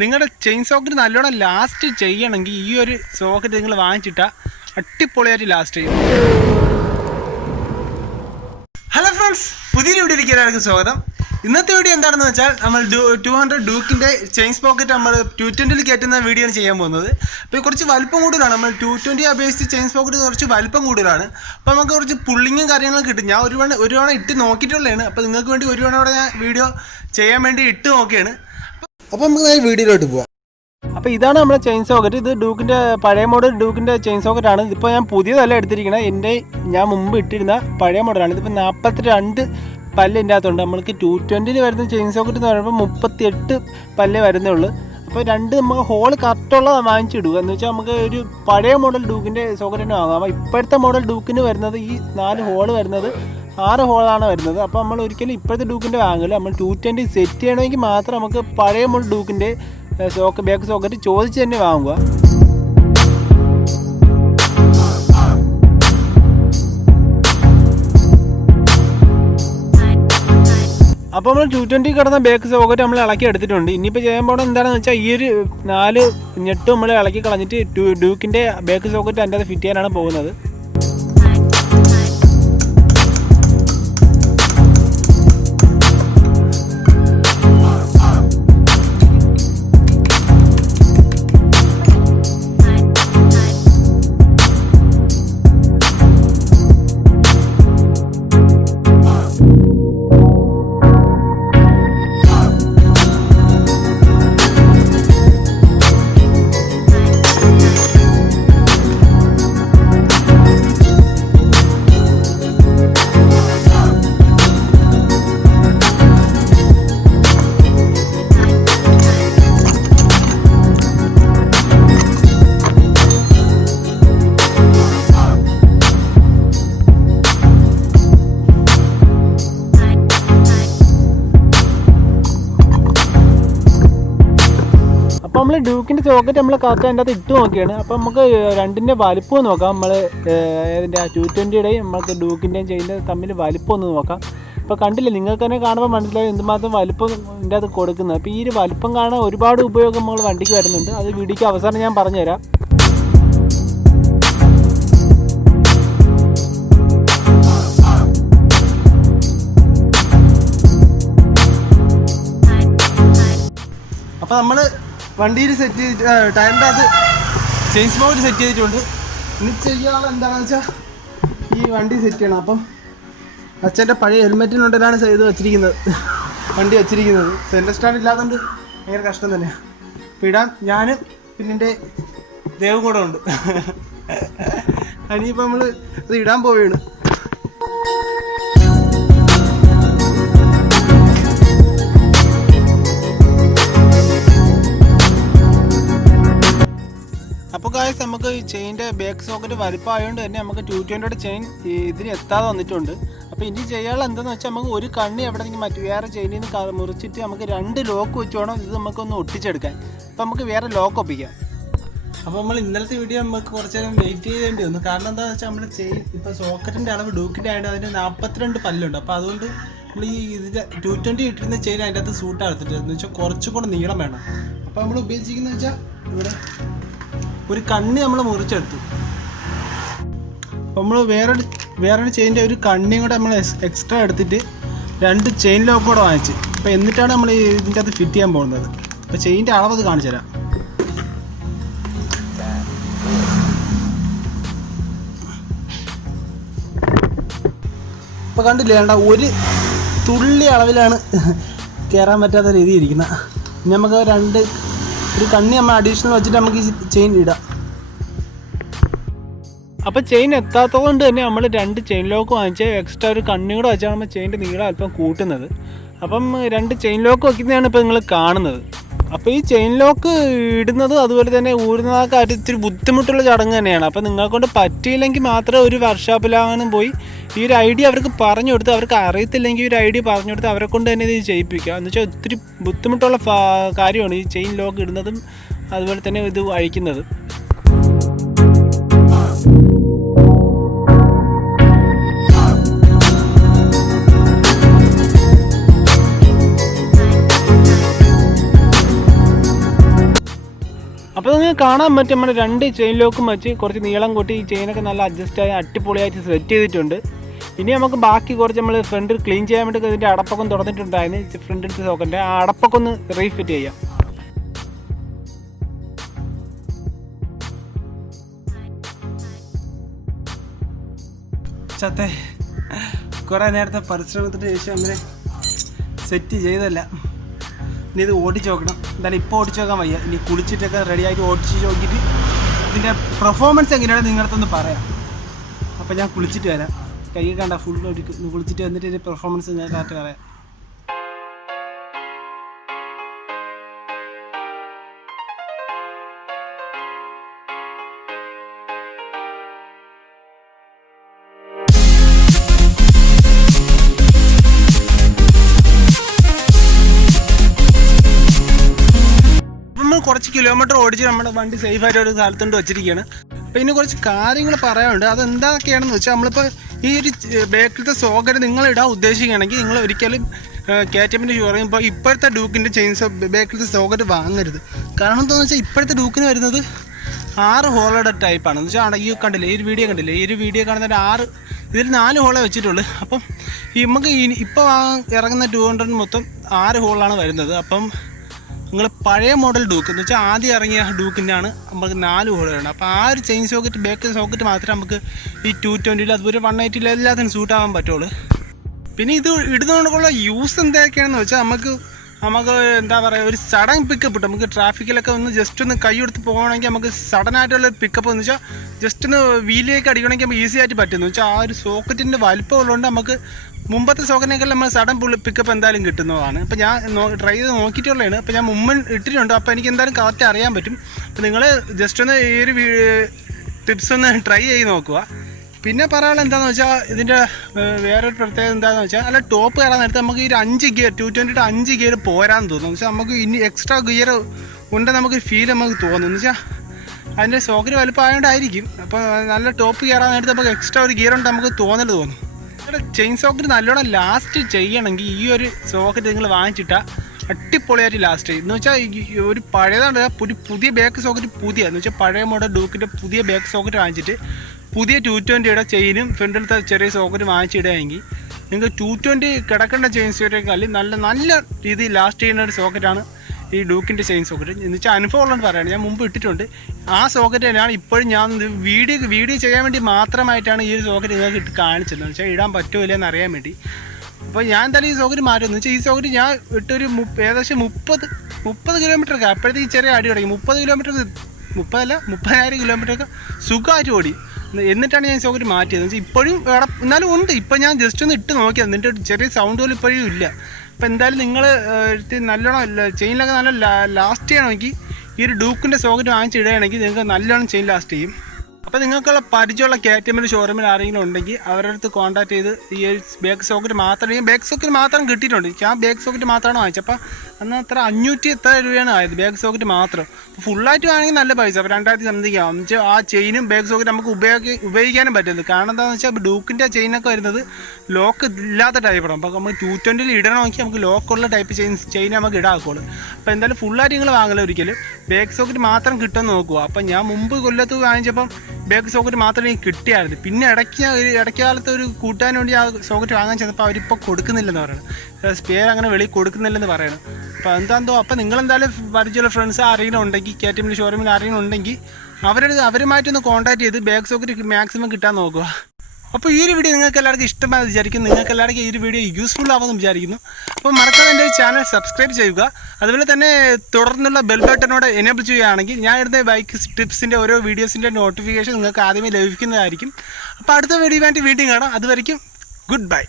നിങ്ങളുടെ chain socket നല്ലോണം last ചെയ്യണമെങ്കിൽ ഈ ഒരു സോക്കറ്റ് നിങ്ങൾ വാങ്ങിച്ചിട്ടാൽ അടിപൊളിയായിട്ട് ലാസ്റ്റ് ചെയ്യും. ഹലോ ഫ്രണ്ട്സ്, പുതിയൊരു വീഡിയോയിലേക്ക് എല്ലാവർക്കും സ്വാഗതം. ഇന്നത്തെ വീഡിയോ എന്താണെന്ന് വെച്ചാൽ നമ്മൾ 200 ഡൂക്കിൻ്റെ ചെയിൻ സ്പോക്കറ്റ് നമ്മൾ 220 കയറ്റുന്ന വീഡിയോ ആണ് ചെയ്യാൻ പോകുന്നത്. അപ്പോൾ കുറച്ച് വലിപ്പം കൂടുതലാണ്. നമ്മൾ 220 അപേക്ഷിച്ച് ചെയിൻ സ്പോക്കറ്റ് കുറച്ച് വലിപ്പം കൂടുതലാണ്. അപ്പോൾ നമുക്ക് കുറച്ച് പുള്ളിങ്ങും കാര്യങ്ങളും കിട്ടും. ഞാൻ ഒരു തവണ ഇട്ട് നോക്കിയിട്ടുള്ളതാണ്. അപ്പോൾ നിങ്ങൾക്ക് വേണ്ടി ഒരു തവണ ഞാൻ വീഡിയോ ചെയ്യാൻ വേണ്ടി ഇട്ട് നോക്കിയാണ്. അപ്പോൾ നമുക്ക് വീഡിയോയിലോട്ട് പോകാം. അപ്പോൾ ഇതാണ് നമ്മുടെ ചെയിൻ സോക്കറ്റ്. ഇത് ഡൂക്കിൻ്റെ പഴയ മോഡൽ ഡൂക്കിൻ്റെ ചെയിൻ സോക്കറ്റാണ്. ഇതിപ്പോൾ ഞാൻ പുതിയതല്ല എടുത്തിരിക്കുന്നത്. ഞാൻ മുമ്പ് ഇട്ടിരുന്ന പഴയ മോഡലാണ്. ഇതിപ്പോൾ 42 പല്ല് ഇതിൻ്റെ അകത്തുണ്ട്. നമ്മൾക്ക് 220 വരുന്ന ചെയിൻ സോക്കറ്റ് എന്ന് പറയുമ്പോൾ 38 പല്ലേ വരുന്നേ ഉള്ളൂ. അപ്പോൾ നമുക്ക് ഹോൾ കറക്റ്റുള്ളത് വാങ്ങിച്ചിടുക എന്ന് വെച്ചാൽ നമുക്ക് ഒരു പഴയ മോഡൽ ഡൂക്കിൻ്റെ സോക്കറ്റ് തന്നെ വാങ്ങാം. അപ്പോൾ ഇപ്പോഴത്തെ മോഡൽ ഡൂക്കിന് വരുന്നത് ഈ 4 ഹോൾ വരുന്നത് 6 ഹോളാണ് വരുന്നത്. അപ്പോൾ നമ്മൾ ഒരിക്കലും ഇപ്പോഴത്തെ ഡൂക്കിൻ്റെ വാങ്ങില്ല. നമ്മൾ 220 സെറ്റ് ചെയ്യണമെങ്കിൽ മാത്രം നമുക്ക് പഴയ മോഡൽ ഡൂക്കിൻ്റെ ബാക്ക് സോക്കറ്റ് ചോദിച്ച് തന്നെ വാങ്ങുക. അപ്പോൾ നമ്മൾ 220 കിടന്ന ബാക്ക് സോക്കറ്റ് നമ്മൾ ഇളക്കി എടുത്തിട്ടുണ്ട്. ഇനിയിപ്പോൾ ചെയ്യാൻ പോകുന്നത് എന്താണെന്ന് വെച്ചാൽ ഈ ഒരു 4 ഞെട്ടും നമ്മൾ ഇളക്കി കളഞ്ഞിട്ട് ഡ്യൂക്കിൻ്റെ ബാക്ക് സോക്കറ്റ് അതിൻ്റെ അത് ഫിറ്റ് ചെയ്യാനാണ് പോകുന്നത്. അപ്പോൾ നമ്മൾ ഡ്യൂക്കിൻ്റെ സോക്കറ്റ് നമ്മൾ കറക്റ്റ് അതിൻ്റെ അകത്ത് ഇട്ട് നോക്കിയാണ്. അപ്പോൾ നമുക്ക് രണ്ടിൻ്റെ വലിപ്പം നോക്കാം. നമ്മൾ ഇതിൻ്റെ 220യുടെയും നമുക്ക് ഡ്യൂക്കിൻ്റെയും ചെയിൻ്റെ തമ്മിൽ വലിപ്പം ഒന്ന് നോക്കാം. അപ്പോൾ കണ്ടില്ലേ, നിങ്ങൾക്ക് തന്നെ കാണുമ്പോൾ മനസ്സിലായി എന്തുമാത്രം വലിപ്പം ഇതിൻ്റെ അത് കൊടുക്കുന്നത്. അപ്പോൾ ഈ ഒരു വലിപ്പം കാണാൻ ഒരുപാട് ഉപയോഗം നമ്മൾ വണ്ടിക്ക് വരുന്നുണ്ട്. അത് വീഡിയോയ്ക്ക് അവസാനം ഞാൻ പറഞ്ഞുതരാം. അപ്പോൾ നമ്മൾ വണ്ടിയിൽ സെറ്റ് ചെയ്തിട്ട് ടയറിൻ്റെ അത് ചെയിൻ സ്പോക്കറ്റ് സെറ്റ് ചെയ്തിട്ടുണ്ട്. ഇനി ചെയ്യാനുള്ള എന്താണെന്ന് വെച്ചാൽ ഈ വണ്ടി സെറ്റ് ചെയ്യണം. അപ്പം അച്ഛൻ്റെ പഴയ ഹെൽമെറ്റിനുണ്ടല്ലാണ് ഇത് വെച്ചിരിക്കുന്നത്, വണ്ടി വെച്ചിരിക്കുന്നത്. സെൻറ്റർ സ്റ്റാൻഡ് ഇല്ലാത്തതുകൊണ്ട് ഭയങ്കര കഷ്ടം തന്നെയാണ്. അപ്പോൾ ഇടാൻ ഞാനും പിന്നെ എൻ്റെ ദേവും കൂടെ ഉണ്ട്. ഇനിയിപ്പോൾ നമ്മൾ അത് ഇടാൻ പോവുകയാണ്. അപ്പോൾ ഗായ്സ്, നമുക്ക് ഈ ചെയിൻ്റെ ബാക്ക് സോക്കറ്റ് വലിപ്പമായതുകൊണ്ട് തന്നെ നമുക്ക് 220യുടെ ചെയിൻ ഇതിന് എത്താതെ വന്നിട്ടുണ്ട്. അപ്പോൾ ഇനി ചെയ്യാനുള്ള എന്താണെന്ന് വെച്ചാൽ നമുക്ക് ഒരു കണ്ണി എവിടെയെങ്കിലും മറ്റു വേറെ ചെയിനിൽ നിന്ന് മുറിച്ചിട്ട് നമുക്ക് 2 ലോക്ക് വെച്ച് വേണം ഇത് നമുക്കൊന്ന് ഒട്ടിച്ചെടുക്കാൻ. അപ്പോൾ നമുക്ക് വേറെ ലോക്ക് ഒപ്പിക്കാം. അപ്പോൾ നമ്മൾ ഇന്നലത്തെ വീഡിയോ നമുക്ക് കുറച്ച് നേരം വെയിറ്റ് ചെയ്യേണ്ടി വന്നു. കാരണം എന്താണെന്ന് വെച്ചാൽ നമ്മുടെ ചെയിൻ ഇപ്പോൾ സോക്കറ്റിൻ്റെ അളവ് ഡൂക്കിൻ്റെ ആയിട്ട് അതിന് 42 പല്ലുണ്ട്. അപ്പോൾ അതുകൊണ്ട് നമ്മൾ ഈ ഇതിൻ്റെ 220 ഇട്ടിരുന്ന ചെയിൻ അതിൻ്റെ അകത്ത് സൂട്ടാണ് എന്ന് വെച്ചാൽ കുറച്ചും കൂടെ നീളം വേണം. അപ്പോൾ നമ്മൾ ഉപയോഗിച്ചിരിക്കുന്നത് വെച്ചാൽ ഇവിടെ ഒരു കണ്ണി നമ്മൾ മുറിച്ചെടുത്തു. അപ്പോൾ നമ്മൾ വേറൊരു ചെയിൻ്റെ ഒരു കണ്ണിയും കൂടെ നമ്മൾ എക്സ്ട്രാ എടുത്തിട്ട് 2 ചെയിൻ ലോക്ക് കൂടെ വാങ്ങിച്ച്. അപ്പോൾ എന്നിട്ടാണ് നമ്മൾ ഇതിൻ്റെ അകത്ത് ഫിറ്റ് ചെയ്യാൻ പോകുന്നത്. അപ്പോൾ ചെയിൻ്റെ അളവ് അത് കാണിച്ചു തരാം. ഇപ്പോൾ കണ്ടില്ലേ, വേണ്ട ഒരു തുള്ളി അളവിലാണ് കയറാൻ പറ്റാത്ത രീതി ഇരിക്കുന്നത്. നമുക്ക് ഒരു കണ്ണി നമ്മൾ അഡീഷണൽ വെച്ചിട്ട് നമുക്ക് ഈ ചെയിൻ ഇടാം. അപ്പോൾ ചെയിൻ എത്താത്തത് കൊണ്ട് തന്നെ നമ്മൾ 2 ചെയിൻ ലോക്ക് വാങ്ങിച്ച് എക്സ്ട്രാ ഒരു കണ്ണി കൂടെ വെച്ചാണ് നമ്മൾ ചെയിൻ്റെ നീളം അല്പം കൂട്ടുന്നത്. അപ്പം 2 ചെയിൻ ലോക്ക് വയ്ക്കുന്നതാണ് ഇപ്പോൾ നിങ്ങൾ കാണുന്നത്. അപ്പോൾ ഈ ചെയിൻ ലോക്ക് ഇടുന്നത് അതുപോലെ തന്നെ ഊരുന്ന കാര്യം ഇത്തിരി ബുദ്ധിമുട്ടുള്ള ചടങ്ങ് തന്നെയാണ്. അപ്പോൾ നിങ്ങളെക്കൊണ്ട് പറ്റിയില്ലെങ്കിൽ മാത്രമേ ഒരു വർക്ക്ഷോപ്പിലാകാനും പോയി ഈ ഒരു ഐഡിയ അവർക്ക് പറഞ്ഞു കൊടുത്ത്, അവർക്ക് അറിയത്തില്ലെങ്കിൽ ഒരു ഐഡിയ പറഞ്ഞു കൊടുത്ത് അവരെ കൊണ്ട് തന്നെ ഇത് ചെയ്യിപ്പിക്കുക. എന്ന് വെച്ചാൽ ഒത്തിരി ബുദ്ധിമുട്ടുള്ള കാര്യമാണ് ഈ ചെയിൻ ലോക്ക് ഇടുന്നതും അതുപോലെ തന്നെ ഇത് അഴിക്കുന്നതും. അപ്പോൾ നിങ്ങൾക്ക് കാണാൻ പറ്റും നമ്മുടെ 2 ചെയിൻ ലോക്കും വെച്ച് കുറച്ച് നീളം കൂട്ടി ഈ ചെയിനൊക്കെ നല്ല അഡ്ജസ്റ്റായി അടിപൊളിയായിട്ട് സെറ്റ് ചെയ്തിട്ടുണ്ട്. ഇനി നമുക്ക് ബാക്കി കുറച്ച് നമ്മൾ ഫ്രണ്ട് ക്ലീൻ ചെയ്യാൻ വേണ്ടി ഇതിൻ്റെ അടപ്പൊക്കെ തുറന്നിട്ടുണ്ടായിരുന്നു. ഫ്രണ്ടിലത്തെ സോക്കറ്റിൻ്റെ ആ അടപ്പൊക്കെ ഒന്ന് റീഫിറ്റ് ചെയ്യാം. ചത്തേ കുറേ നേരത്തെ പരിശ്രമത്തിന് ശേഷം അങ്ങനെ സെറ്റ് ചെയ്തല്ല. ഇനി ഇത് ഓടിച്ച് നോക്കണം. എന്തായാലും ഇപ്പോൾ ഓടിച്ച് നോക്കാൻ വയ്യ. ഇനി കുളിച്ചിട്ടൊക്കെ റെഡിയായിട്ട് ഓടിച്ച് നോക്കിയിട്ട് ഇതിൻ്റെ പെർഫോമൻസ് എങ്ങനെയാണെന്ന് നിങ്ങളടുത്തൊന്ന് പറയാം. അപ്പോൾ ഞാൻ കുളിച്ചിട്ട് വരാം. കൈ കണ്ട ഫുൾ കുളിച്ചിട്ട് വന്നിട്ട് ഇതിൻ്റെ പെർഫോമൻസ് ഞാൻ കറക്റ്റ് പറയാം. കുറച്ച് കിലോമീറ്റർ ഓടിച്ച് നമ്മുടെ വണ്ടി സേഫായിട്ട് ഒരു സ്ഥലത്തുകൊണ്ട് വെച്ചിരിക്കുകയാണ്. അപ്പോൾ ഇനി കുറച്ച് കാര്യങ്ങൾ പറയാനുണ്ട്. അതെന്തൊക്കെയാണെന്ന് വെച്ചാൽ നമ്മളിപ്പോൾ ഈ ഒരു ബാക്കിലത്തെ സോക്കറ്റ് നിങ്ങൾ ഇടാൻ ഉദ്ദേശിക്കുകയാണെങ്കിൽ നിങ്ങൾ ഒരിക്കലും KTMൻ്റെ ഷോറൂം ഇപ്പോൾ ഇപ്പോഴത്തെ ഡ്യൂക്കിൻ്റെ ചെയിൻസ് ബാക്കിലത്തെ സോക്കറ്റ് വാങ്ങരുത്. കാരണം എന്താണെന്ന് വെച്ചാൽ ഇപ്പോഴത്തെ ഡ്യൂക്കിന് വരുന്നത് 6 ഹോളുടെ ടൈപ്പാണ്. എന്ന് വെച്ചാൽ ഈ കണ്ടില്ലേ, ഈ ഒരു വീഡിയോ കാണുന്ന 6 ഇതിൽ 4 ഹോളേ വെച്ചിട്ടുള്ളൂ. അപ്പം നമുക്ക് ഇപ്പോൾ ഇറങ്ങുന്ന 200 മൊത്തം 6 ഹോളാണ് വരുന്നത്. അപ്പം നിങ്ങൾ പഴയ മോഡൽ ഡ്യൂക്ക് എന്ന് വെച്ചാൽ ആദ്യം ഇറങ്ങിയ ഡ്യൂക്കിൻ്റെയാണ് നമുക്ക് 4 ഹോൾ വേണം. അപ്പോൾ ആ ഒരു ചെയിൻ സോക്കറ്റ് ബാക്ക് സോക്കറ്റ് മാത്രമേ നമുക്ക് ഈ 220 അതുപോലെ 180 എല്ലാത്തിനും സൂട്ടാകാൻ പറ്റുള്ളൂ. പിന്നെ ഇത് ഇടുന്നതുകൊണ്ടുള്ള യൂസ് എന്തൊക്കെയാണെന്ന് വെച്ചാൽ നമുക്ക് എന്താ പറയുക, ഒരു സഡൻ പിക്കപ്പ് കിട്ടും. നമുക്ക് ട്രാഫിക്കിലൊക്കെ ഒന്ന് ജസ്റ്റ് ഒന്ന് കൈ എടുത്ത് പോകണമെങ്കിൽ നമുക്ക് സഡനായിട്ടുള്ള പിക്കപ്പ് എന്ന് വെച്ചാൽ ജസ്റ്റ് ഒന്ന് വീലിലേക്ക് അടിക്കണമെങ്കിൽ നമുക്ക് ഈസി ആയിട്ട് പറ്റും. എന്ന് വെച്ചാൽ ആ ഒരു സോക്കറ്റിൻ്റെ വലിപ്പം ഉള്ളതുകൊണ്ട് നമുക്ക് മുമ്പത്തെ സോക്കറ്റിനേക്കാൾ നമ്മൾ സഡൻ പിക്കപ്പ് എന്തായാലും കിട്ടുന്നതാണ്. അപ്പോൾ ഞാൻ ട്രൈ ചെയ്ത് നോക്കിയിട്ടുള്ളതാണ്. അപ്പോൾ ഞാൻ മുമ്പ് ഇട്ടിട്ടുണ്ട്. അപ്പോൾ എനിക്ക് എന്തായാലും കറക്റ്റ് അറിയാൻ പറ്റും. അപ്പോൾ നിങ്ങൾ ജസ്റ്റ് ഒന്ന് ഈ ഒരു ടിപ്സ് ഒന്ന് ട്രൈ ചെയ്ത് നോക്കുക. പിന്നെ പറയാനുള്ള എന്താണെന്ന് വെച്ചാൽ ഇതിൻ്റെ വേറൊരു പ്രത്യേകത എന്താണെന്ന് വെച്ചാൽ അല്ല ടോപ്പ് കയറാൻ നേരത്തെ നമുക്ക് ഈ 5 ഗിയർ 220 5 ഗിയർ പോരാന്ന് തോന്നുന്നു. എന്ന് വെച്ചാൽ നമുക്ക് ഇനി എക്സ്ട്രാ ഗിയർ ഉണ്ട് നമുക്ക് ഫീൽ നമുക്ക് തോന്നുന്നു. എന്ന് വെച്ചാൽ അതിൻ്റെ സോക്കറ്റ് വലുപ്പം ആയതുകൊണ്ടായിരിക്കും. അപ്പോൾ നല്ല ടോപ്പ് കയറാൻ നേരത്തെ നമുക്ക് എക്സ്ട്രാ ഒരു ഗിയർ ഉണ്ട് നമുക്ക് തോന്നും. ചെയിൻ സോക്കറ്റ് നല്ലോണം ലാസ്റ്റ് ചെയ്യണമെങ്കിൽ ഈ ഒരു സോക്കറ്റ് നിങ്ങൾ വാങ്ങിച്ചിട്ടാൽ അടിപൊളിയായിട്ട് ലാസ്റ്റ് ചെയ്യും. എന്ന് വെച്ചാൽ ഒരു പഴയതാണ് ഒരു പുതിയ ബാക്ക് സോക്കറ്റ് എന്ന് വെച്ചാൽ പഴയ മോഡൽ ഡ്യൂക്കിൻ്റെ പുതിയ ബാക്ക് സോക്കറ്റ് വാങ്ങിച്ചിട്ട് പുതിയ 220 ചെയിനും ഫ്രണ്ടിലത്തെ ചെറിയ സോക്കറ്റ് വാങ്ങിച്ചിടുകയെങ്കിൽ നിങ്ങൾക്ക് 220 കിടക്കേണ്ട ചെയിൻ സോക്കറ്റേക്കാൾ നല്ല രീതിയിൽ ലാസ്റ്റ് ചെയ്യുന്ന ഒരു സോക്കറ്റാണ് ഈ ഡ്യൂക്കിൻ്റെ ചെയിൻ സോക്കറ്റ്. എന്ന് വെച്ചാൽ അനുഭവം ഉള്ളത് പറയുകയാണ്. ഞാൻ മുമ്പ് ഇട്ടിട്ടുണ്ട്. ആ സോക്കറ്റ് തന്നെയാണ് ഇപ്പോഴും ഞാൻ വീഡിയോ ചെയ്യാൻ വേണ്ടി മാത്രമായിട്ടാണ് ഈ ഒരു സോക്കറ്റ് നിങ്ങൾക്ക് ഇട്ട് കാണിച്ചത്. എന്ന് വെച്ചാൽ ഇടാൻ പറ്റുമോ ഇല്ലെന്ന് അറിയാൻ വേണ്ടി. അപ്പോൾ ഞാൻ എന്തായാലും ഈ സോക്കറ്റ് മാറ്റുമെന്ന് വെച്ചാൽ ഈ സോക്കറ്റ് ഞാൻ ഇട്ടൊരു ഏകദേശം 30 കിലോമീറ്ററൊക്കെ അപ്പോഴത്തേക്ക് ചെറിയ അടി തുടങ്ങി. 30 കിലോമീറ്റർ 30,000 കിലോമീറ്ററൊക്കെ സുഖമായിട്ട് ഓടി. എന്നിട്ടാണ് ഞാൻ സോക്കറ്റ് മാറ്റിയത്. എന്ന് വെച്ചാൽ ഇപ്പോഴും എന്നാലും ഉണ്ട്. ഇപ്പം ഞാൻ ജസ്റ്റ് ഒന്ന് ഇട്ട് നോക്കിയത്. എന്നിട്ട് ചെറിയ സൗണ്ട് പോലും ഇപ്പോഴും ഇല്ല. അപ്പോൾ എന്തായാലും നിങ്ങൾ നല്ലോണം ചെയിനിലൊക്കെ നല്ല ലാസ്റ്റ് ചെയ്യണമെങ്കിൽ ഈ ഒരു ഡ്യൂക്കിൻ്റെ സോക്കറ്റ് വാങ്ങിച്ചിടുകയാണെങ്കിൽ നിങ്ങൾക്ക് നല്ലോണം ചെയിൻ ലാസ്റ്റ് ചെയ്യും. അപ്പോൾ നിങ്ങൾക്കുള്ള പരിചയമുള്ള KTMൻ്റെ ഷോറൂമിൽ ആരെങ്കിലും ഉണ്ടെങ്കിൽ അവരുടെ അടുത്ത് കോൺടാക്ട് ചെയ്ത് ഈ ബാക്ക് സോക്കറ്റ് മാത്രം കിട്ടിയിട്ടുണ്ട്. ഞാൻ ബാക്ക് സോക്കറ്റ് മാത്രമാണ് വാങ്ങിച്ചത്. അപ്പോൾ അന്ന് അത്ര 500 രൂപയാണ് ആയത് ബാക്ക് സോക്കറ്റ് മാത്രം. അപ്പോൾ ഫുള്ളായിട്ട് വേണമെങ്കിൽ നല്ല പൈസ. അപ്പോൾ 2000 സംതിങ് ആവും. എന്ന് വെച്ചാൽ ആ ചെയിനും ബാക്ക് സോക്കറ്റ് നമുക്ക് ഉപയോഗിക്കാനും പറ്റുന്നത്. കാരണം എന്താണെന്ന് വെച്ചാൽ ഡ്യൂക്കിൻ്റെ ചെയിനൊക്കെ വരുന്നത് ലോക്ക് ഇല്ലാത്ത ടൈപ്പാണ്. അപ്പോൾ നമുക്ക് 220 ഇടണമെങ്കിൽ നമുക്ക് ലോക്കുള്ള ടൈപ്പ് ചെയിൻ നമുക്ക് ഇടാക്കുള്ളൂ. അപ്പോൾ എന്തായാലും ഫുള്ളായിട്ട് നിങ്ങൾ വാങ്ങില്ല ഒരിക്കലും. ബാക്ക് സോക്കറ്റ് മാത്രം കിട്ടുമെന്ന് നോക്കുക. അപ്പോൾ ഞാൻ മുമ്പ് കൊല്ലത്ത് വാങ്ങിച്ചപ്പം ബാക്ക് സോക്കറ്റ് മാത്രമേ കിട്ടിയായിരുന്നു. പിന്നെ ഇടയ്ക്കാലത്ത് ഒരു കൂട്ടാൻ വേണ്ടി ആ സോക്കറ്റ് വാങ്ങാൻ ചെന്നപ്പോൾ അവരിപ്പോൾ കൊടുക്കുന്നില്ലെന്ന് പറയുന്നത്. സ്പെയർ അങ്ങനെ വെളിയിൽ കൊടുക്കുന്നില്ലെന്ന് പറയണം. അപ്പോൾ എന്താന്തോ അപ്പോൾ നിങ്ങളെന്തായാലും പരിചയമുള്ള ഫ്രണ്ട്സ് ആരെങ്കിലും ഉണ്ടെങ്കിൽ KTMൻ്റെ ഷോറൂമിൽ ആരെങ്കിലും ഉണ്ടെങ്കിൽ അവരുമായിട്ടൊന്ന് കോൺടാക്ട് ചെയ്ത് ബാക്ക് സോക്കറ്റ് മാക്സിമം കിട്ടാൻ നോക്കുക. അപ്പോൾ ഈ ഒരു വീഡിയോ നിങ്ങൾക്ക് എല്ലാവർക്കും ഇഷ്ടമാണെന്ന് വിചാരിക്കുന്നു. നിങ്ങൾക്ക് എല്ലാവർക്കും ഈ ഒരു വീഡിയോ യൂസ്ഫുൾ ആവുമെന്ന് വിചാരിക്കുന്നു. അപ്പോൾ മറക്കാതെ എൻ്റെ ചാനൽ സബ്സ്ക്രൈബ് ചെയ്യുക. അതുപോലെ തന്നെ തുടർന്നുള്ള ബെൽ ബട്ടനോട് എനേബിൾ ചെയ്യുകയാണെങ്കിൽ ഞാൻ ഇടുന്ന ബൈക്ക് ടിപ്സിൻ്റെ ഓരോ വീഡിയോസിൻ്റെ നോട്ടിഫിക്കേഷൻ നിങ്ങൾക്ക് ആദ്യമേ ലഭിക്കുന്നതായിരിക്കും. അപ്പോൾ അടുത്ത വീഡിയോ വേണ്ടി വീണ്ടും കാണാം. അതുവരെയ്ക്കും ഗുഡ് ബൈ.